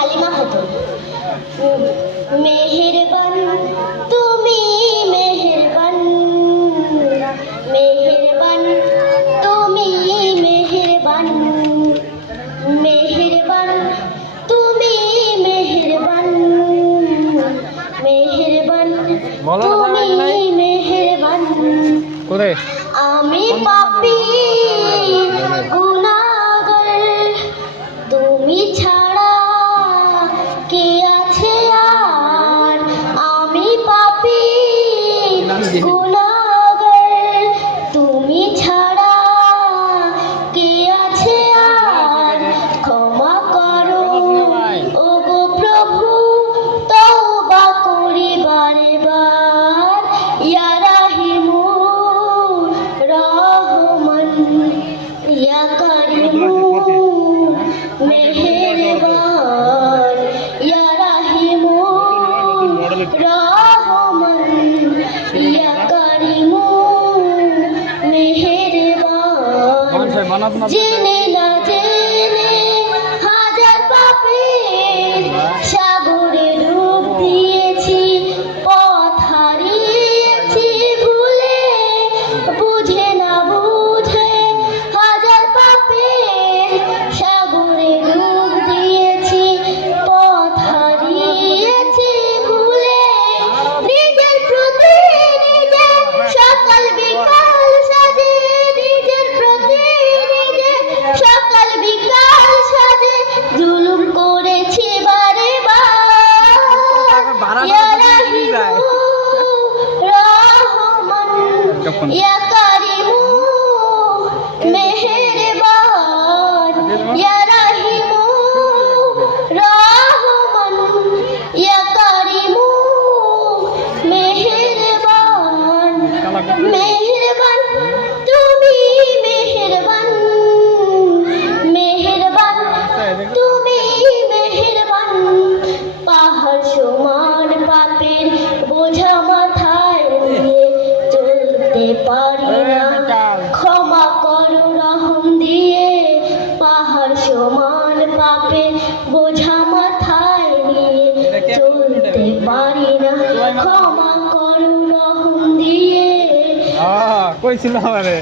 হালিমা খাতুন। মেহেরবান তুমি মেহেরবান, মেহেরবান তুমি মেহেরবান, মেহেরবান তুমি মেহেরবান, মেহেরবান তুমি মেহেরবান। আমি পাপী গুনাহগার, তুমি ছাড়া কে আছে আর? আমি পাপী গুনাহগার, তুমি ছাড়া কে আছে আর? ক্ষমা করো ওগো প্রভু, তওবা করি বারে বার। ইয়া রাহিমু রহমান, ইয়া কারিমু মেহেরবান, ইয়া রাহিমু রহমান, ইয়া কারিমু মেহেরবান। জেনে না জেনে হাজার পাপের সাগরে ডুব দিয়েছি, পথ হারিয়েছি ভুলে, বুঝে না বুঝে হাজার পাপের সাগরে ডুব দিয়েছি, পথ হারিয়েছি ভুলে। নিজের প্রতি নিজের সকাল বিকাল সাজে, নিজের প্রতি নিজের সকাল বিকাল সাজে জুলুম করেছি বারে বার। ইয়া রাহিমু রহমান, ইয়া কারিমু মেহেরবান, ইয়া রাহিমু রহমান, ইয়া কারিমু মেহেরবান। মেহেরবান তুমি মেহেরবান, মেহেরবান তুমি মেহেরবান। পাহাড় সমান পাপের বোঝা মাথায় নিয়ে চলতে পারি না, ক্ষমা করো রহম দিয়ে। পাহাড় সমান পাপের বোঝা মাথায় নিয়ে চলতে পারি না, ক্ষমা করো রহম দিয়ে। কইছিল আমারে।